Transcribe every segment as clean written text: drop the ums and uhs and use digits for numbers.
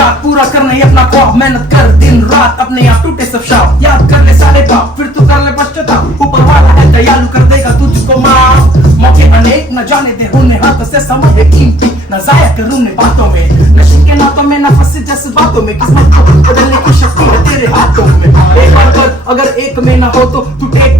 जाग पूरा करना ही अपना ख्वाब, मेहनत कर दिन रात अपने आप टूटे सब शाप, याद कर ले सारे बाप फिर तू कर ले पश्चाताप, ऊपर वाला है दयालु कर देगा तुझको माफ, मौके अनेक न जाने दे उन्हें हाथ से समय है कीमती, न जाया कर उन्हें बातों में, नशे के नातों में न फंसे जज्बातों में, किस्मत को बदलने की शक्ति है तेरे हाथों में, एक बार कर अगर एक में न हो तो तू टेक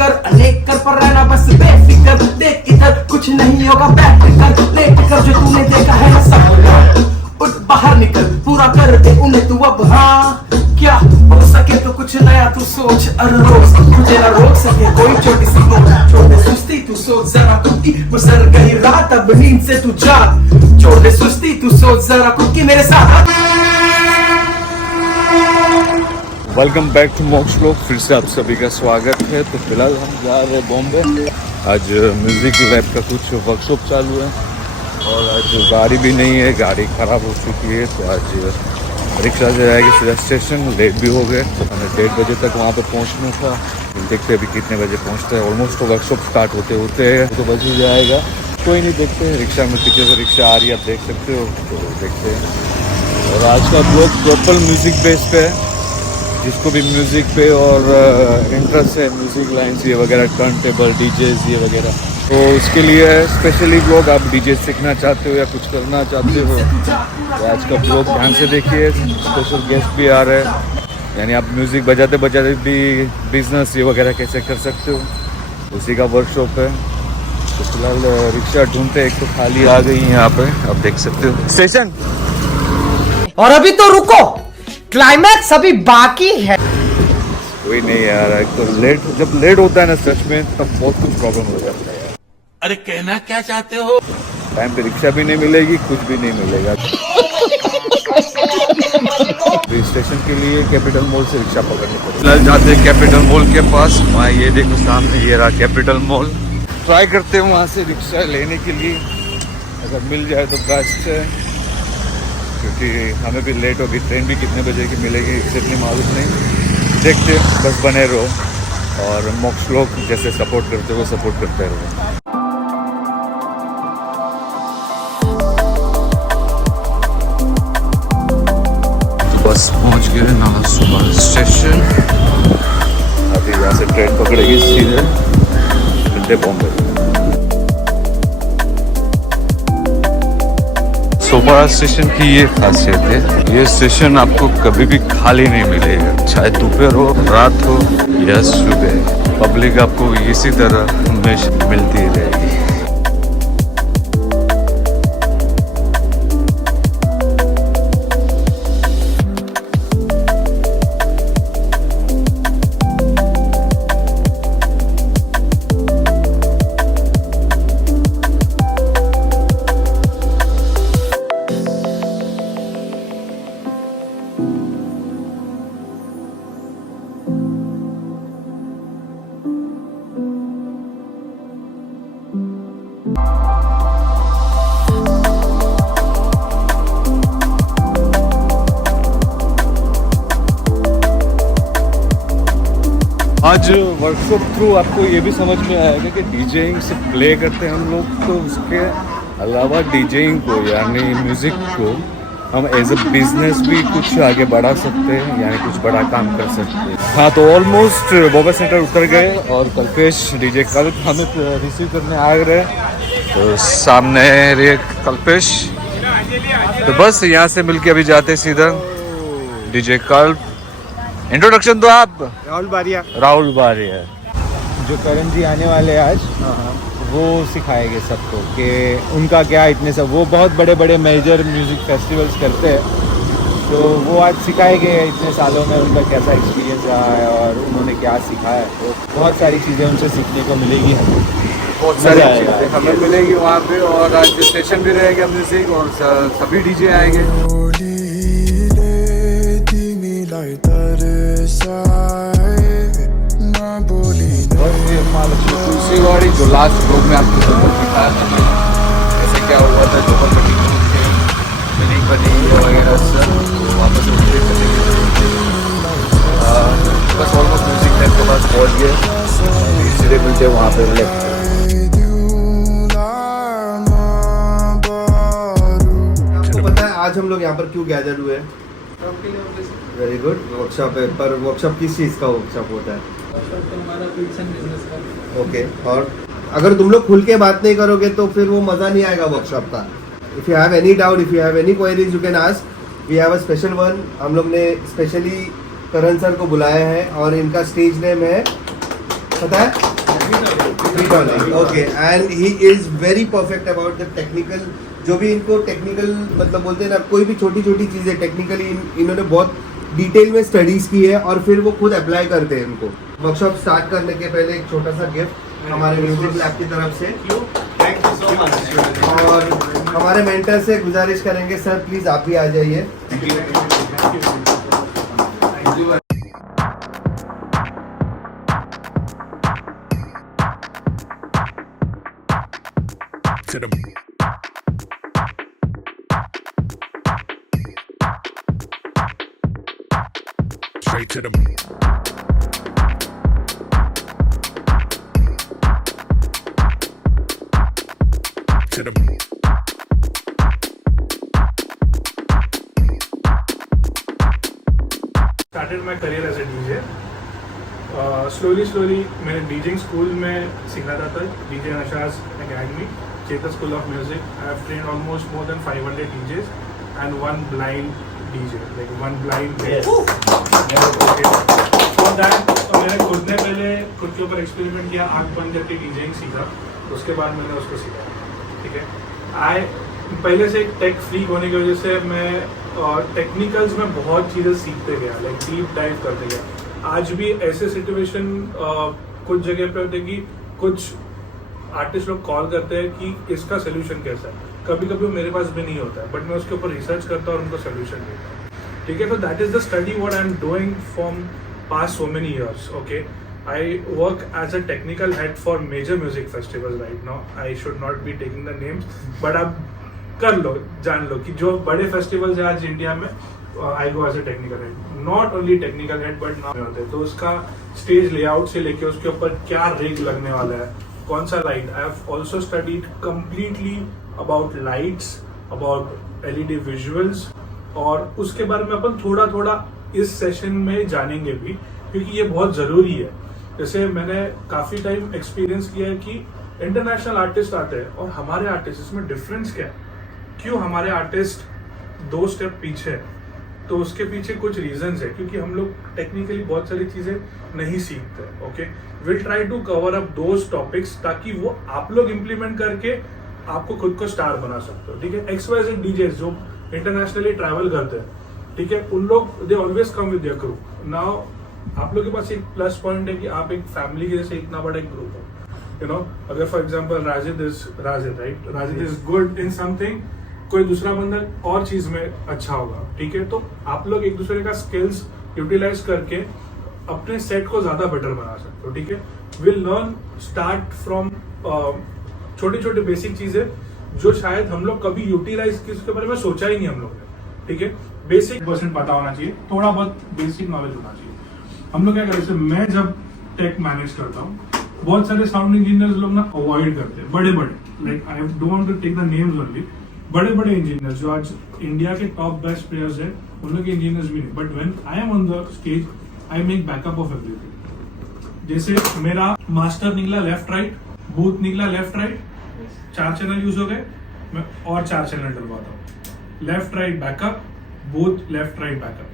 कर अनेक कर पर रहना बस बेफिक्र, देख इधर कुछ नहीं होगा बैठ कर लेट कर, जो तूने देखा है ना सब उठ बाहर निकल पूरा कर दे उन्हें तू अब, हाँ क्या हो सके तो कुछ नया तू सोच हर रोज, तुझे ना रोक सके कोई छोटी सी नोट, छोड़ दे सुस्ती तू सोच जरा खुद की, गुजर गई रात अब नींद से तू जाग, छोड़ दे सुस्ती तू सोच जरा खुद की मेरे साथ। वेलकम बैक टू मोक्ष व्लॉग, फिर से आप सभी का स्वागत है। तो फिलहाल हम जा रहे हैं बॉम्बे, आज म्यूज़िक लैब का कुछ वर्कशॉप चालू है और आज गाड़ी भी नहीं है, गाड़ी ख़राब हो चुकी है, तो आज रिक्शा से जाएगी सीधा स्टेशन, लेट भी हो गए, हमें 1:30 बजे तक वहाँ पे पहुँचना था, देखते अभी कितने बजे पहुँचते हैं, ऑलमोस्ट तो वर्कशॉप स्टार्ट होते होते तो बज ही जाएगा, कोई नहीं देखते, रिक्शा में पीछे से रिक्शा आ रही है, आप देख सकते हो, तो देखते हैं। और आज का ब्लॉग प्रॉपर म्यूज़िक बेस पे है, जिसको भी म्यूज़िक पे और इंटरेस्ट है, म्यूज़िक लाइन्स ये वगैरह, टर्न टेबल डीजेस ये वगैरह, तो उसके लिए स्पेशली ब्लॉग, आप डीजे सीखना चाहते हो या कुछ करना चाहते हो तो आज का ब्लॉग ध्यान से देखिए, स्पेशल गेस्ट भी आ रहे हैं, यानी आप म्यूज़िक बजाते बजाते भी बिजनेस ये वगैरह कैसे कर सकते हो, उसी का वर्कशॉप है। तो फिलहाल रिक्शा ढूंढते, एक तो खाली आ गई है यहाँ पे, आप देख सकते हो स्टेशन, और अभी तो रुको, क्लाइमैक्स अभी बाकी है। कोई नहीं यार, एक तो लेट, जब लेट होता है ना सच में तब बहुत कुछ प्रॉब्लम हो जाता है। अरे कहना क्या चाहते हो? टाइम पे रिक्शा भी नहीं मिलेगी, कुछ भी नहीं मिलेगा। स्टेशन के लिए कैपिटल मॉल से रिक्शा पकड़नी पड़ेगी। फिलहाल जाते हैं कैपिटल मॉल के पास, वहाँ ये देखो सामने ये रहा कैपिटल मॉल, ट्राई करते हैं वहाँ से रिक्शा लेने के लिए, अगर मिल जाए तो बेस्ट है, क्योंकि हमें भी लेट होगी, ट्रेन भी कितने बजे की मिलेगी इतनी मालूम नहीं, देखते बस बने रहो और मोक्ष व्लॉग जैसे सपोर्ट करते हो सपोर्ट करते रहो। बस पहुंच गए नाला सुबह स्टेशन, अभी यहाँ से ट्रेन पकड़ेगी सीधे मिलते बॉम्बे। सोपारा स्टेशन की ये खासियत है, ये स्टेशन आपको कभी भी खाली नहीं मिलेगा, चाहे दोपहर हो रात हो या सुबह, पब्लिक आपको इसी तरह हमेशा मिलती रहेगी। आज वर्कशॉप थ्रू आपको ये भी समझ में आएगा कि डीजेइंग से प्ले करते हैं हम लोग, तो उसके अलावा डीजेइंग को यानी म्यूज़िक को हम एज अ बिजनेस भी कुछ आगे बढ़ा सकते हैं, यानी कुछ बड़ा काम कर सकते हैं। हाँ, तो ऑलमोस्ट बॉम्बे सेंटर उतर गए और कल्पेश डीजे कल हमें रिसीव करने आ रहे, तो सामने रे कल्पेश, तो बस यहाँ से मिलके अभी जाते सीधा डीजे कल्प। इंट्रोडक्शन दो आप। राहुल बारिया। राहुल बारिया जो करण जी आने वाले आज, वो सिखाएंगे सबको कि उनका क्या इतने सब, वो बहुत बड़े बड़े मेजर म्यूज़िक फेस्टिवल्स करते हैं, तो वो आज सिखाएंगे इतने सालों में उनका कैसा एक्सपीरियंस रहा है और उन्होंने क्या सिखाया है, तो बहुत सारी चीज़ें उनसे सीखने को मिलेगी, बहुत सारी चीज़ें हमें मिलेगी वहाँ पे, और आज स्टेशन भी रहेगा म्यूज़िक और सभी डीजे आएंगे। तुलसीवाड़ी जो लास्ट ब्लॉग में आपको सब दिखाया था, जैसे क्या हुआ था, जो मीटिंग बनी वगैरह सब वापस बस ऑलमोस्ट म्यूजिक टाइम के पास पहुँच गए, सीधे मिलते हैं वहाँ पे लेफ्ट। आज हम लोग यहाँ पर क्यों गैदर हुए हैं? वेरी गुड, वर्कशॉप है, पर वर्कशॉप किस चीज़ का वर्कशॉप होता है? ओके, और अगर तुम लोग खुल के बात नहीं करोगे तो फिर वो मज़ा नहीं आएगा वर्कशॉप का. If you have any doubt, if you have any queries, you can ask. We have a special one. हम लोग ने स्पेशली करण सर को बुलाया है और इनका स्टेज नेम है, पता है? Okay, and he is very perfect about the technical. जो भी इनको टेक्निकल मतलब बोलते हैं ना, कोई भी छोटी छोटी चीज़ें टेक्निकली इन्होंने बहुत डिटेल में स्टडीज की है और फिर वो खुद अप्लाई करते हैं इनको. वर्कशॉप स्टार्ट करने के पहले एक छोटा सा गिफ्ट हमारे म्यूजिक लैब की तरफ से. Thank you so much. और हमारे मेंटर से गुजारिश करेंगे, सर प्लीज आप भी आ जाइए. Straight to the Started my career as a DJ. Slowly मैंने डीजिंग स्कूल में सीखा था. DJ Nashaz Academy, Chetak School of Music. I have trained almost more than 500 DJs and one blind DJ, like one blind. Yes. Okay. For that मैंने खुद ने पहले खुद के ऊपर एक्सपेरिमेंट किया, आँख बंद करके डीजिंग सीखा. उसके बाद मैंने उसको सीखा. ठीक है. पहले से एक टेक फ्रीक होने की वजह से मैं टेक्निकल्स में बहुत चीज़ें सीखते गया, लाइक डीप डाइव करते गया. आज भी ऐसे सिचुएशन कुछ जगह पे होते हैं कि कुछ आर्टिस्ट लोग कॉल करते हैं कि इसका सोल्यूशन कैसा है. कभी कभी वो मेरे पास भी नहीं होता है, बट मैं उसके ऊपर रिसर्च करता हूँ और उनको सोल्यूशन देता हूँ. ठीक है. तो that is the study what I am doing from past so many years. Okay. I work as a technical head for major music festivals right now. I should not be taking the names, but आप कर लो, जान लो कि जो बड़े festivals हैं आज India में, I go as a technical head. Not only technical head, but now होते हैं. तो उसका स्टेज लेआउट से लेके उसके ऊपर क्या रिग लगने वाला है, कौन सा light. I have also studied completely about lights, about LED visuals, और उसके बारे में अपन थोड़ा थोड़ा इस सेशन में जानेंगे भी, क्योंकि ये बहुत ज़रूरी है. जैसे मैंने काफ़ी टाइम एक्सपीरियंस किया है कि इंटरनेशनल आर्टिस्ट आते हैं और हमारे आर्टिस्ट, इसमें डिफरेंस क्या है, क्यों हमारे आर्टिस्ट 2 स्टेप पीछे है. तो उसके पीछे कुछ रीजंस है, क्योंकि हम लोग टेक्निकली बहुत सारी चीज़ें नहीं सीखते. Okay. Will try to cover up those topics ताकि वो आप लोग इम्प्लीमेंट करके आपको खुद को स्टार बना सकते हो. ठीक है. XYZ DJs जो इंटरनेशनली ट्रैवल करते हैं, ठीक है, उन लोग they always come with their crew. Now आप लोग के पास एक प्लस पॉइंट है कि आप एक फैमिली के जैसे इतना बड़ा एक ग्रुप हो. यू नो, अगर for example Rajid is good in something, कोई दूसरा बंदा और चीज में अच्छा होगा. ठीक है. तो आप लोग एक दूसरे का स्किल्स यूटिलाइज करके अपने सेट को ज्यादा बेटर बना सकते हो. ठीक है. विल लर्न स्टार्ट फ्रॉम छोटी छोटी बेसिक चीजें जो शायद हम लोग कभी यूटिलाइज इसके बारे में सोचा ही नहीं हम लोग ने. ठीक है. बेसिक % पता होना चाहिए, थोड़ा बहुत बेसिक नॉलेज होना चाहिए. हम लोग क्या करते हैं, मैं जब टेक मैनेज करता हूँ, बहुत सारे साउंड इंजीनियर्स लोग ना अवॉइड करते हैं. बड़े like I don't want to take the names only, बड़े इंजीनियर्स जो आज इंडिया के टॉप बेस्ट प्लेयर्स हैं, उन लोग के इंजीनियर्स भी नहीं. But when I am on the stage, I make backup of everything. जैसे मेरा मास्टर निकला लेफ्ट राइट, बूथ निकला लेफ्ट राइट, 4 चैनल यूज हो गए, मैं और 4 चैनल डलवाता हूँ. Left right backup, booth left right backup.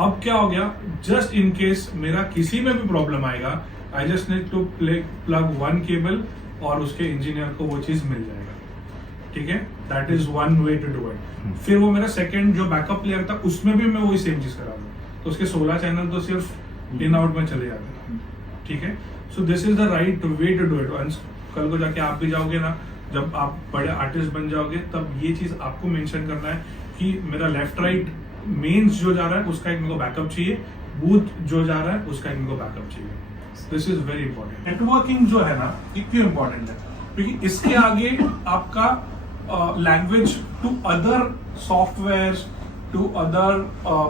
अब क्या हो गया, जस्ट इन केस मेरा किसी में भी प्रॉब्लम आएगा, I just need to plug 1 cable और उसके इंजीनियर को वो चीज मिल जाएगा. ठीक है. That is one way to do it. फिर वो मेरा सेकंड जो बैकअप प्लेयर था, उसमें भी मैं वही सेम चीज करा दूँ, तो उसके 16 चैनल तो सिर्फ इन आउट में चले जाते हैं. ठीक है. So this is the right way to do it. Once कल को जाके आप भी जाओगे ना, जब आप बड़े आर्टिस्ट बन जाओगे, तब ये चीज आपको मेंशन करना है कि मेरा लेफ्ट राइट मेन्स जो जा रहा है उसका एक मेरे को बैकअप चाहिए, बूथ जो जा रहा है उसका एक मेरे को बैकअप चाहिए. This is very important. Networking जो है ना, ये क्यों इंपॉर्टेंट है, क्योंकि इसके आगे आपका language to other software, to other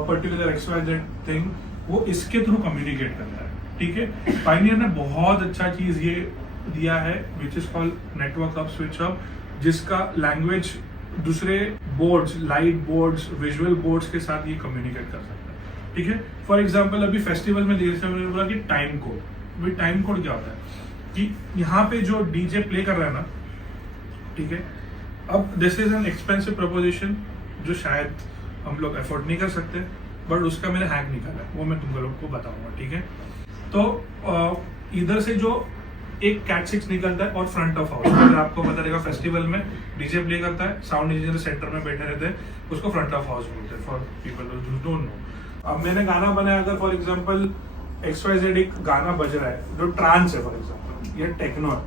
particular XYZ thing, वो इसके थ्रू कम्युनिकेट करता है. ठीक है. पायनियर ने बहुत अच्छा चीज ये दिया है, which is called network hub, switch hub, जिसका लैंग्वेज दूसरे boards, light boards, visual boards के साथ ये कम्युनिकेट कर सकता है, ठीक है। फॉर एग्जांपल अभी फेस्टिवल में जैसे मैंने बोला कि टाइम कोड, भाई टाइम कोड क्या होता है कि यहाँ पे जो डीजे प्ले कर रहा है ना, ठीक है, अब this is an expensive preposition जो शायद हम लोग अफोर्ड नहीं कर सकते, बट उसका मैंने हैक निकाला है, वो मैं तुम लोग को बताऊंगा, ठीक है। तो इधर से जो एक कैट 6 निकलता है और फ्रंट ऑफ हाउस, अगर आपको पता रहेगा फेस्टिवल में डीजे प्ले करता है, साउंड इंजीनियर सेंटर में बैठे रहते हैं, उसको फ्रंट ऑफ हाउस बोलते हैं for people who don't know. अब मैंने गाना बनाया, अगर फॉर एग्जांपल XYZ एक गाना बज रहा है जो ट्रांस है फॉर एग्जांपल, या टेक्नो है,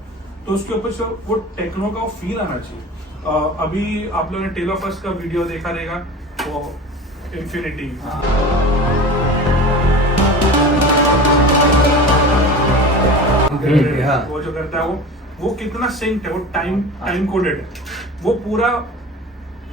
तो उसके ऊपर से वो टेक्नो का फील आना चाहिए। अभी आप लोगों ने टेल ऑफ अस का वीडियो देखा रहेगा, वो इन्फिनिटी, वो जो करता है वो कितना सिंक्ड है, वो टाइम कोडेड है, वो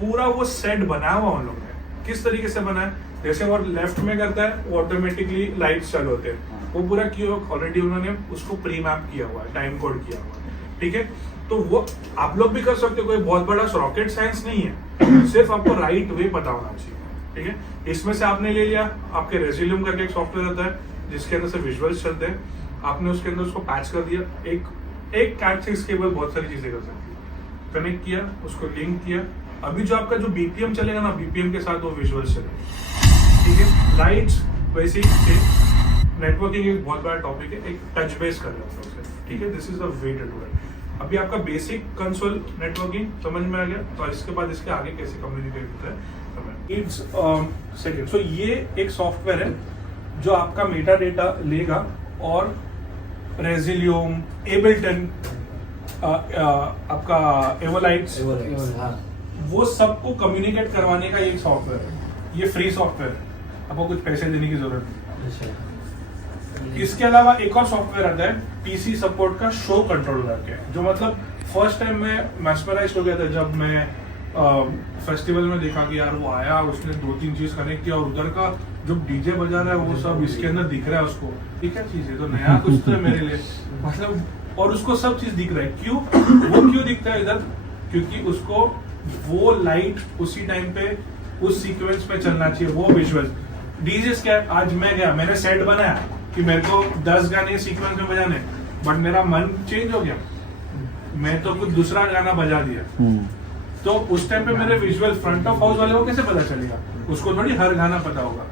पूरा वो सेट बनाया हुआ उन लोगों ने। किस तरीके से बनाया, जैसे वो लेफ्ट में करता है वो ऑटोमेटिकली लाइट्स चालू होते हैं, वो पूरा किया ऑलरेडी उन्होंने उसको प्री मैप किया हुआ है, टाइम कोड किया हुआ है, ठीक है। तो वो आप लोग भी कर सकते हो, कोई बहुत बड़ा रॉकेट साइंस नहीं है, सिर्फ आपको राइट वे पता होना चाहिए, ठीक है। इसमें से आपने ले लिया, आपके रेज्यूम करके एक सॉफ्टवेयर आता है जिसके अंदर से विजुअल्स चलते हैं, आपने उसके अंदर उसको पैच कर दिया, एक कैट 6 केबल बहुत सारी चीजें कर सकती है, कनेक्ट किया, उसको लिंक किया, अभी जो आपका जो बीपीएम चलेगा ना, बीपीएम के साथ वो विजुअल्स चलेगा, ठीक है। लाइट्स वैसे ही, नेटवर्किंग एक बहुत बड़ा टॉपिक है, एक टच बेस कर लेते हैं उसे, ठीक है। This is the way to do it. अभी आपका बेसिक कंसोल नेटवर्किंग समझ में आ गया, तो इसके बाद इसके आगे कैसे कम्युनिकेट होता है इट्स सेकंड। सो ये एक सॉफ्टवेयर है जो आपका मेटा डेटा लेगा और रेजिलियम, एबल्टन, आपका एवोलाइट्स, वो सबको कम्युनिकेट करवाने का एक सॉफ्टवेयर है। ये फ्री सॉफ्टवेयर है, आपको कुछ पैसे देने की जरूरत नहीं। इसके अलावा एक और सॉफ्टवेयर आता है टीसी सपोर्ट का, शो कंट्रोल करके, जो मतलब फर्स्ट टाइम मैं मैस्मराइज्ड हो गया था जब मैं फेस्टिवल में देखा कि यार वो आया, उसने 2-3 चीज कनेक्ट किया और उधर का जो डीजे बजा रहा है वो सब इसके अंदर दिख रहा है उसको, ठीक है, चीज है तो नया कुछ तो है मेरे लिए, मतलब, और उसको सब चीज दिख रहा है। क्यों वो क्यों दिखता है इधर, क्योंकि उसको वो लाइट उसी टाइम पे उस सीक्वेंस पे चलना चाहिए, वो विजुअल। डीजे क्या है, आज मैं गया, मैंने सेट बनाया कि मेरे को 10 गाने सीक्वेंस में बजाने, बट मेरा मन चेंज हो गया, मैं तो कुछ दूसरा गाना बजा दिया, तो उस टाइम पे मेरे विजुअल फ्रंट ऑफ हाउस वाले को कैसे पता चलेगा, उसको थोड़ी हर गाना पता होगा,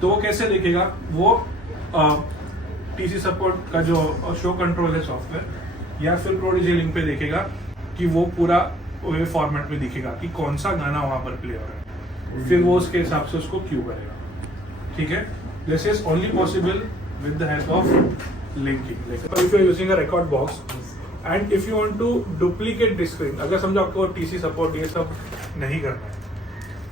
तो वो कैसे देखेगा, वो टीसी सपोर्ट का जो शो कंट्रोल है सॉफ्टवेयर, या फिर प्रोडीजे लिंक पे देखेगा कि वो पूरा वे फॉर्मेट में दिखेगा कि कौन सा गाना वहां पर प्ले हो रहा है, फिर वो उसके हिसाब से उसको क्यू करेगा, ठीक है। This is only possible with the help of linking. If you are using a record box and if you want to duplicate this screen, अगर समझो आपको टीसी सपोर्ट ये सब नहीं करना है,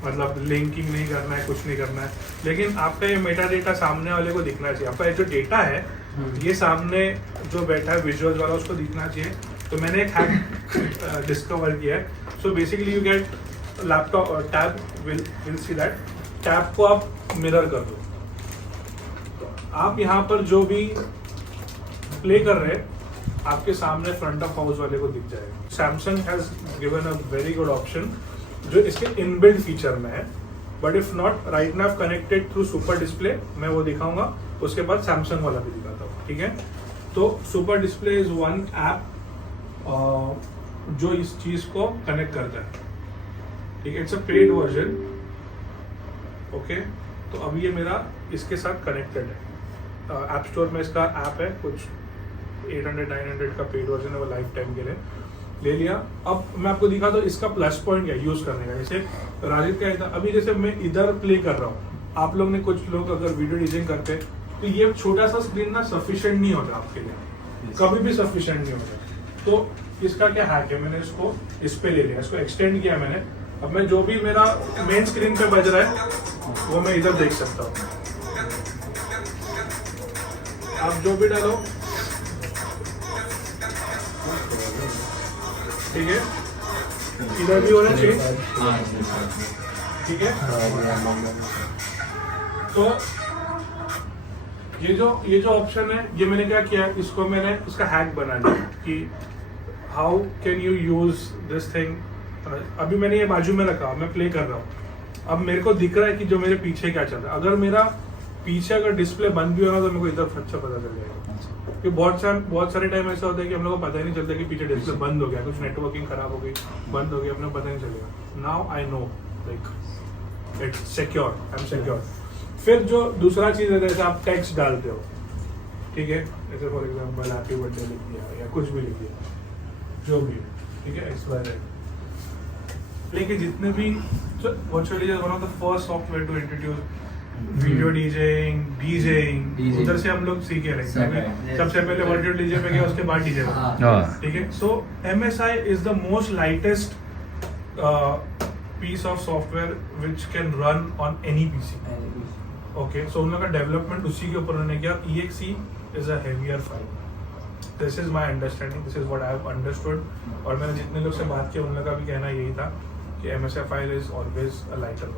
मतलब लिंकिंग नहीं करना है, कुछ नहीं करना है, लेकिन आपका ये मेटा डेटा सामने वाले को दिखना चाहिए, आपका जो डेटा है ये सामने जो बैठा है विजुअल वाला उसको दिखना चाहिए। तो मैंने एक हैक डिस्कवर किया है। So basically you get laptop tab, will see that tab को आप मिरर कर दो, तो आप यहाँ पर जो भी प्ले कर रहे हैं आपके सामने फ्रंट ऑफ हाउस वाले को दिख जाएगा। Samsung has given a very good option जो इसके इनबिल्ट फीचर में है, but if not right now connected through super display, मैं वो दिखाऊंगा, उसके बाद सैमसंग वाला भी दिखाता हूँ, ठीक है। तो super display is one app जो इस चीज को कनेक्ट करता है, ठीक है, it's a paid version, okay. तो अब ये मेरा इसके साथ कनेक्टेड है, ऐप स्टोर में इसका ऐप है, कुछ 800-900 का पेड वर्जन है, वो लाइफ टाइम के लिए ले लिया। अब मैं आपको दिखा दो इसका प्लस पॉइंट क्या यूज करने का। जैसे राजीव क्या था, अभी जैसे मैं इधर प्ले कर रहा हूँ, आप लोग ने कुछ लोग अगर वीडियो डिजाइन करते हैं तो ये छोटा सा स्क्रीन ना सफिशिएंट नहीं होता आपके लिए, कभी भी सफिशिएंट नहीं होता। तो इसका क्या हैक है, मैंने इसको इस पे ले लिया, इसको एक्सटेंड किया मैंने। अब मैं जो भी मेरा मेन स्क्रीन पे बज रहा है वो मैं इधर देख सकता हूँ, आप जो भी डालो, ठीक है, इधर भी हो रहा है चेंज, ठीक है। तो ये जो ऑप्शन है, ये मैंने क्या किया, इसको मैंने इसका हैक बना दिया कि how can you use this thing अभी मैंने ये बाजू में रखा, मैं प्ले कर रहा हूँ, अब मेरे को दिख रहा है कि जो मेरे पीछे क्या चल रहा है। अगर मेरा पीछे अगर डिस्प्ले बंद भी होगा तो मेरे को इधर अच्छा पता चल जाएगा। क्योंकि बहुत सारे टाइम ऐसा होता है कि हम लोग को पता ही नहीं चलता कि पीछे डिस्प्ले बंद हो गया, कुछ नेटवर्किंग खराब हो गई, बंद हो गया, अपने पता नहीं चलेगा। Now I know like it's secure, I am secure. फिर जो दूसरा चीज़ है, जैसे आप टेक्स्ट डालते हो, ठीक है, जैसे फॉर एग्जाम्पल हैप्पी बर्थडे लिख दिया या कुछ भी लिख दिया, जो भी, ठीक है, XYZ। लेकिन जितने भी virtual DJ one of the first software to introduce video DJing, उधर से हम लोग सीखे रहे। सबसे पहले वर्चुअल डीजे पे गया, उसके बाद डीजे, ठीक है। सो MSI is the most lightest piece of software which can run on any PC. Okay, so उन लोग का डेवलपमेंट उसी के ऊपर उन्होंने किया। EXE is a heavier file. This is my understanding. This is what I have understood. और मैंने जितने लोग से बात किया उन लोग का भी कहना यही था कि MSI file is always a lighter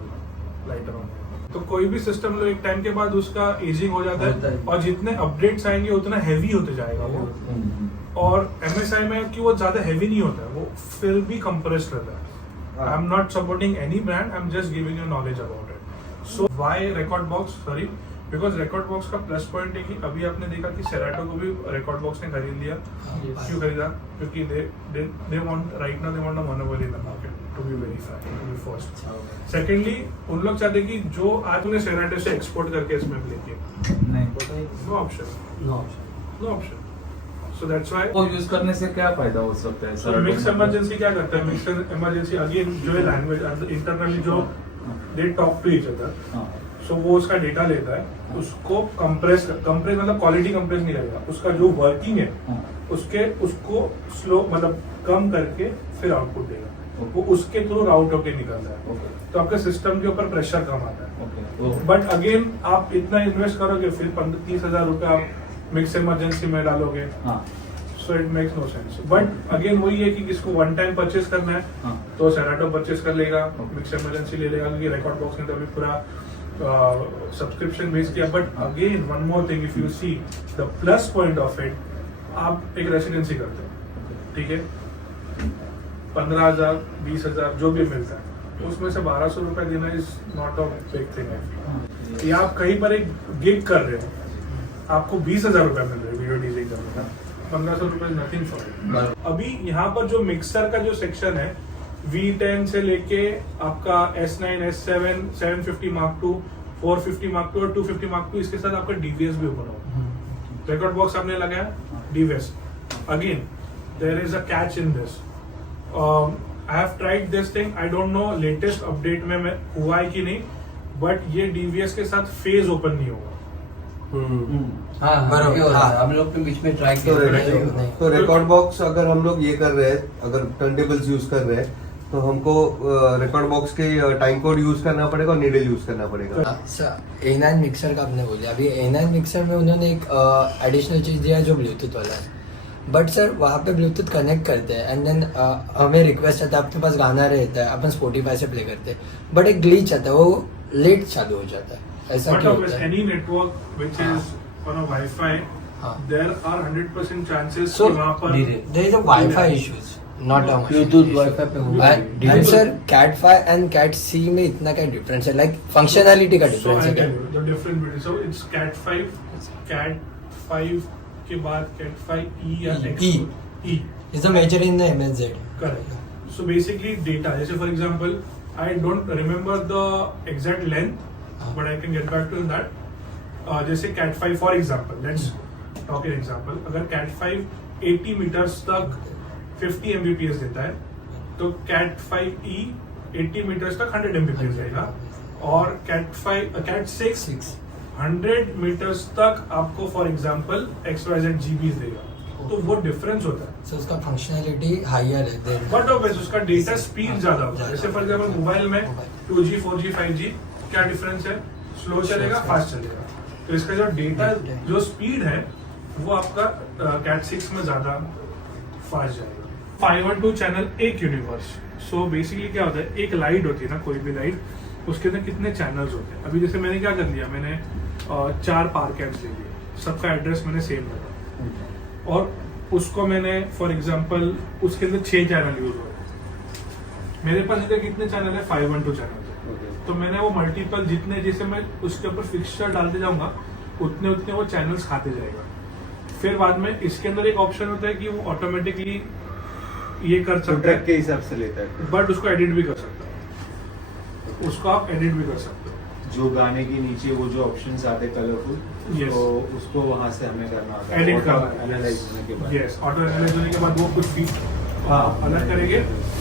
one. तो कोई भी सिस्टम लो, एक टाइम के बाद उसका एजिंग हो जाता है और जितने अपडेट्स आएंगे उतना हैवी होते जाएगा वो। और MSI में कि वो ज्यादा हैवी नहीं होता है, वो फिर भी कंप्रेस्ड रहता है। I am not supporting any brand. I am just giving you knowledge about it. So why Recordbox? Sorry, because Recordbox का प्लस पॉइंट है कि अभी आपने देखा कि Serato को भी Recordbox ने खरीद लिया। क्यों खरीदा? क्योंकि they want right now they want a monopoly in the market. To be very frank, to be first. Secondly, उन लोग चाहते कि जो आज उन्हें Serato से एक्सपोर्ट करके इसमें प्ले किया, no option. So that's why वो यूज करने से क्या फायदा हो सकता है सर? मिक्स इमरजेंसी क्या करता है? मिक्स इमरजेंसी अगेन जो है लैंग्वेज इंटरनली जो they talk to each other, so वो उसका डेटा लेता है, उसको कंप्रेस मतलब क्वालिटी कंप्रेस नहीं करेगा, उसका जो वर्किंग है उसको स्लो मतलब कम करके फिर आउटपुट देगा, वो उसके थ्रू राउट होके निकलता है। तो आपके सिस्टम के ऊपर प्रेशर कम आता है। बट अगेन आप इतना इन्वेस्ट करोगे, फिर 30,000 रुपये आप मिक्स इमरजेंसी में डालोगे, so it makes no sense. But again वही है कि किसको वन टाइम परचेज करना है तो Serato परचेज कर लेगा, मिक्स इमरजेंसी ले लेगा, क्योंकि Recordbox ने तो अभी पूरा सब्सक्रिप्शन बेस किया। But again one more thing, if you see the plus point of it, आप एक रेसिडेंसी करते हो, ठीक है, 15,000 20,000 जो भी मिलता है, उसमें से 1,200 रुपए देना is not a big thing. या आप कहीं पर एक गिग कर रहे हो, आपको 20,000 रुपए मिल रहे हैं वीडियो डीजिंग करने का, 1,500 रुपए नथिंग फॉर इट। अभी यहाँ पर जो मिक्सर का जो सेक्शन है, V10 से लेके आपका S9, S7, 750 Mark II, 450 Mark II और 250 Mark II, इसके साथ आपका DVS भी ओपन होगा। Recordbox आपने लगाया DVS, again there is a catch in this. I have tried this thing, I don't know latest update में हुआ है कि नहीं, बट ये DVS के साथ फेज ओपन नहीं होगा। हम लोग ने बीच में ट्राई किया तो Recordbox अगर हम लोग ये कर रहे हैं, अगर टर्नटेबल्स यूज कर रहे हैं, तो हमको Recordbox के टाइम कोड यूज करना पड़ेगा और नीडल यूज करना पड़ेगा। A9 मिक्सर का आपने बोला, अभी A9 मिक्सर में उन्होंने एक एडिशनल चीज दिया है जो ब्लूटूथ वाला है। बट सर वहाँ पे ब्लूटूथ कनेक्ट करते हैं एंड देन हमें रिक्वेस्ट आता है, आपके पास गाना रहता है, अपन Spotify से प्ले करते हैं, बट एक ग्लिच आता है, वो लेट चालू हो जाता है। ऐसा क्यों होता है? Any network which is on a Wi-Fi, there are 100% chances So कि वहाँ पर there is a Wi-Fi issues, not a Bluetooth Wi-Fi पे होगा। and sir Cat5 and Cat-C में इतना क्या डिफरेंस है, लाइक फंक्शनैलिटी का So डिफरेंस I है क्या? tell you the difference between, so it's Cat5 के बाद Cat5e या E is the major in the MSZ. correct. So basically data, जैसे for example I don't remember the exact length, but I can get back to that. जैसे Cat5 for example, let's talk an example, अगर Cat5 80 meters तक 50 Mbps देता है, तो Cat5e 80 meters तक 100 Mbps देगा, और Cat6 100 meters तक आपको for example XYZ GBs देगा, तो वो डिफरेंस होता है। So उसका फंक्शनैलिटी हायर है देन, बट ऑब्वियस उसका डेटा स्पीड ज्यादा होता है। जैसे फॉर एग्जांपल मोबाइल में 2G 4G 5G क्या डिफरेंस है, स्लो चलेगा फास्ट चलेगा, तो इसका जो डेटा जो स्पीड है वो आपका Cat6 में ज्यादा फास्ट जाएगा। 512 चैनल एक यूनिवर्स। सो बेसिकली क्या होता है, एक लाइट होती है ना, कोई भी लाइट, उसके अंदर कितने चैनल्स होते हैं। अभी जैसे मैंने क्या कर लिया, मैंने 4 पावर कैप्स ले लिए, सबका एड्रेस मैंने सेम रखा, और उसको मैंने फॉर एग्जांपल उसके अंदर 6 चैनल यूज हो रहे, मेरे पास इधर कितने चैनल है, 512 चैनल है। तो मैंने वो मल्टीपल जितने, जैसे मैं उसके ऊपर फिक्सचर डालते जाऊंगा उतने उतने वो चैनल्स खाते जाएगा। फिर बाद में इसके अंदर एक ऑप्शन होता है कि वो ऑटोमेटिकली ये कर सकता ट्रैक है, के हिसाब से लेता है। बट उसको एडिट भी कर सकता है, उसको आप एडिट भी कर सकते हो। जो गाने के नीचे वो जो ऑप्शंस आते कलरफुल, Yes. तो उसको वहां से हमें करना होता है एडिट करना, एनालाइज होने के बाद। यस, ऑटो एनालाइज होने के बाद वो कुछ भी हाँ। अलग करेंगे।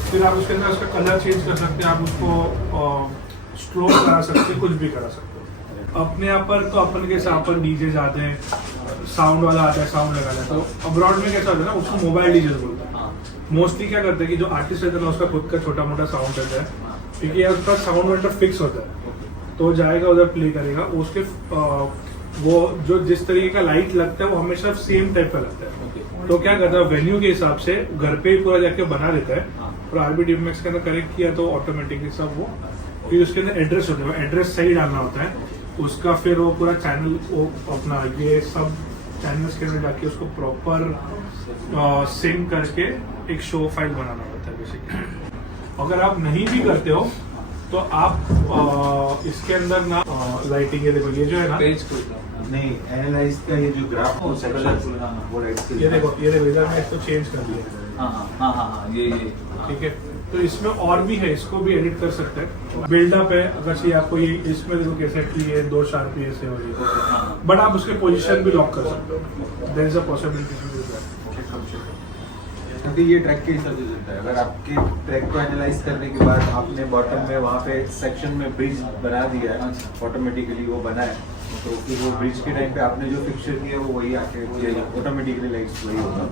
फिर आप उसके अंदर उसका कलर चेंज कर सकते हैं, आप उसको स्ट्रोक करा सकते हैं, कुछ भी करा सकते हो। अपने यहाँ पर तो अपन के हिसाब पर डीजे आते हैं, साउंड वाला आता है, साउंड लगाना है। तो अब्रॉड में कैसा होता है ना, उसको मोबाइल डीजे बोलते हैं। मोस्टली क्या करते हैं कि जो आर्टिस्ट रहता है ना, उसका खुद का छोटा मोटा साउंड रहता है, क्योंकि यार उसका साउंड वेंडर फिक्स होता है, तो जाएगा उधर प्ले करेगा। उसके वो जो जिस तरीके का लाइट लगता है वो हमेशा सेम टाइप का लगता है। तो क्या करता है, वेन्यू के हिसाब से घर पे ही पूरा जाके बना लेता है, और RBDMX के अंदर करेक्ट किया तो ऑटोमेटिकली सब वो, फिर उसके अंदर एड्रेस होता है, एड्रेस सही डालना होता है उसका। फिर वो पूरा चैनल वो अपना ये सब चैनल्स के अंदर जाके उसको प्रॉपर सिंक करके एक शो फाइल बनाना होता है बेसिकली। अगर आप नहीं भी करते हो तो आप इसके अंदर ना लाइटिंग, ये देखो ये जो है ना, नहीं, एनालाइज का ये जो ग्राफ हो वो राइट से ये देखो इधर मैं इसको चेंज कर दिया, ये ठीक है। तो इसमें और भी है, इसको भी एडिट कर सकते हैं। बिल्डअप है, अगर चाहिए आपको ये, इसमें देखो कैसे कि ये 2 शार्पी ऐसे हो रही है, बट आप उसके पोजीशन भी लॉक कर सकते हो। There is a possibility to do that. क्योंकि ये ट्रैक के हिसाब से चलता है। अगर आपके ट्रैक को एनालाइज करने के बाद आपने बॉटम में वहाँ पे सेक्शन में ब्रिज बना दिया है, ऑटोमेटिकली वो बना है, तो फिर वो ब्रिज के टाइम पे आपने जो पिक्चर किया वो वही आके ऑटोमेटिकली लाइट्स वही होगा।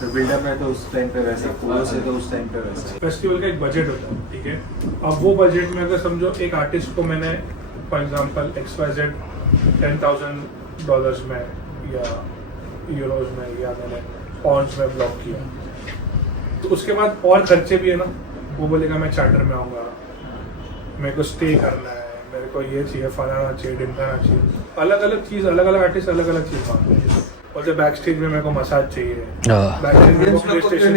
तो बिल्डअप है तो उस टाइम पे वैसा, पूरा से तो उस टाइम पे वैसा। फेस्टिवल का एक बजट होता है, ठीक है। अब वो बजट में अगर समझो एक आर्टिस्ट को मैंने फॉर एग्जांपल XYZ $10,000 में या यूरोज में या मैंने पॉन्ड्स में ब्लॉक किया, तो उसके बाद और खर्चे भी है ना। वो बोलेगा मैं चार्टर में आऊँगा, मेरे को स्टे करना है, मेरे को ये चाहिए, फलाना चाहिए, ढिमकाना चाहिए, अलग अलग चीज़, अलग अलग आर्टिस्ट अलग अलग चीज़ मांगते हैं। और जब बैक स्टेज में मेरे को मसाज चाहिए, बैक स्टेज में PlayStation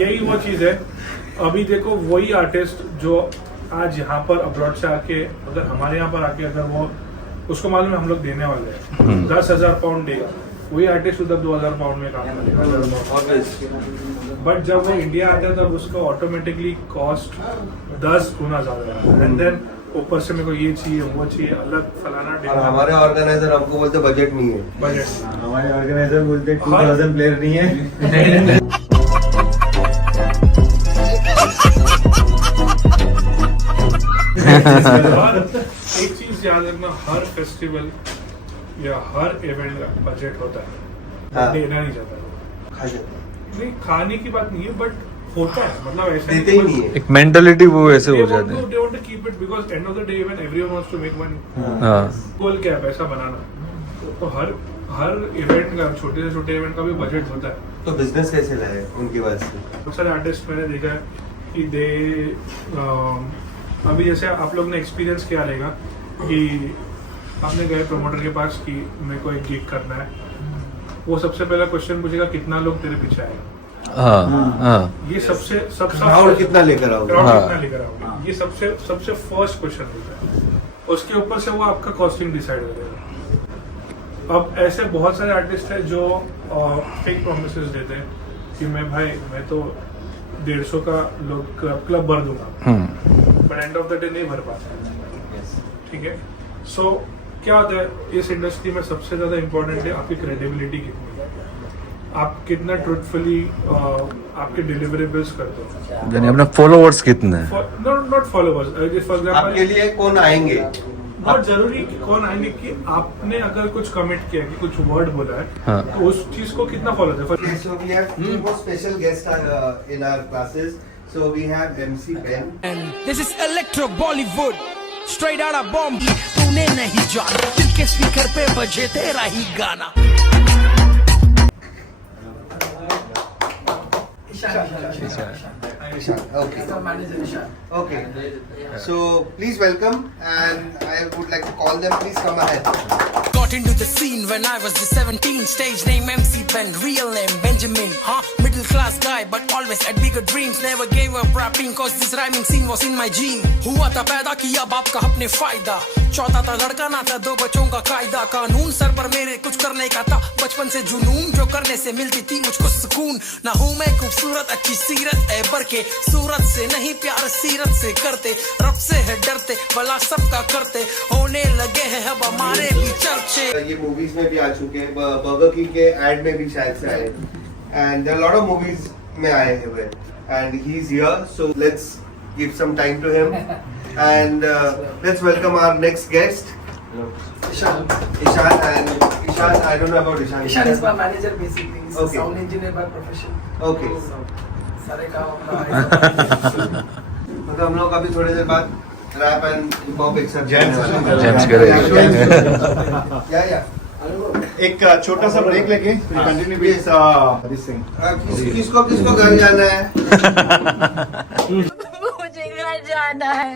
यही वो चीज़ है। अभी देखो वही आर्टिस्ट जो आज यहाँ पर अब्रॉड से आके, अगर हमारे यहाँ पर आके अगर वो, उसको मालूम है हम लोग देने वाले हैं 10,000 पाउंड देगा, वही आर्टिस्ट उधर 2,000 पाउंड में काम करेगा। बट जब वो इंडिया आता है तब उसका ऑटोमेटिकली कॉस्ट 10 गुना ज्यादा है। एंड देन ऊपर से मेरे को ये चाहिए, वो चाहिए, अलग फलाना। और हमारे ऑर्गेनाइजर हमको बोलते बजट नहीं है। बजट हमारे ऑर्गेनाइजर बोलते 2000 प्लेयर नहीं है। और एक चीज याद रखना, हर फेस्टिवल या हर इवेंट का बजट होता है, हाँ। देना नहीं चाहता नहीं, खाने की बात नहीं है, बट होता है, मतलब ऐसा देते ही नहीं है। एक मेंटालिटी वो ऐसे हो जाते हैं। they want to keep it because end of the day when everyone wants to make money, हाँ गोल क्या है, पैसा बनाना। तो हर इवेंट का, छोटे से छोटे इवेंट का भी बजट होता है। तो बिजनेस कैसे लाए उनकी बात से? बहुत सारे आर्टिस्ट मैंने देखा है कि अभी जैसे आप लोग ने एक्सपीरियंस किया रहेगा कि आपने गए प्रमोटर के पास कि मेरे को एक गिग करना है, वो सबसे पहला क्वेश्चन पूछेगा कितना लोग तेरे पीछे आएगा। हाँ ये सबसे क्राउड कितना लेकर आओगे? क्राउड हाँ। कितना लेकर आओगे, ये सबसे फर्स्ट क्वेश्चन होता है। उसके ऊपर से वो आपका कॉस्टिंग डिसाइड करेगा। अब ऐसे बहुत सारे आर्टिस्ट हैं जो फेक प्रोमिसेस देते हैं कि मैं तो 150 का लोग क्लब भर दूंगा, but end of the day नहीं भर पाता। ठीक है, सो क्या होता है इस इंडस्ट्री में सबसे ज्यादा इम्पोर्टेंट है आपकी क्रेडिबिलिटी कितनी है, आप कितना ट्रूथफुली आपके डिलीवरेबल्स करते हो, यानी अपना फॉलोअर्स कितने हैं। नॉट फॉलोवर्स, फॉर आपके एग्जांपल लिए कौन आएंगे? बहुत जरूरी कि कौन आएंगे कि आपने अगर कुछ कमिट किया कि कुछ वर्ड बोला है, हाँ। तो उस चीज को कितना फॉलो करते हैं। So we have two more special guests in our classes. So we have MC Ben. This is Electro Bollywood, straight out of Bombay. तूने नहीं जाना, दिल के स्पीकर पे बजे तेरा ही गाना। Ishan. Okay. He's our manager, Ishan. Okay. So please welcome, and I would like to call them. Please come ahead. Got into the scene when I was the 17, stage name MC Ben, real name Benjamin, middle class guy but always had bigger dreams, never gave up rapping cause this rhyming scene was in my gene. हुआ था पैदा किया बाप का अपने फायदा, चौथा था लड़का ना था दो बच्चों का कायदा, कानून सर पर मेरे कुछ करने का था बचपन से जुनून, जो करने से मिलती थी मुझको सुकून, ना हूँ मैं खूबसूरत अच्छी सीरत है बर के, सूरत से नहीं प्यार सीरत से करते, रब से है डरते भला सबका करते, होने लगे हैं अब हमारे भी चर्चे। ये मूवीज में भी आ चुके हैं, बर्गर किंग के एड में भी शायद से आए, and there are lot of movies में आए हुए, and he is here, so let's give some time to him, and let's welcome our next guest Ishan. Ishan. And Ishan, I don't know about Ishan. Ishan is my manager basically. He's Okay. a sound engineer by profession. Okay. So, सारे काम अपना मतलब हम लोग अभी थोड़ी देर बाद rap and hip hop एक साथ Jams करेंगे। या एक छोटा सा ब्रेक लेके कंटिन्यू विद दिस थिंग। किसको किसको घर जाना है? मुझे घर जाना है।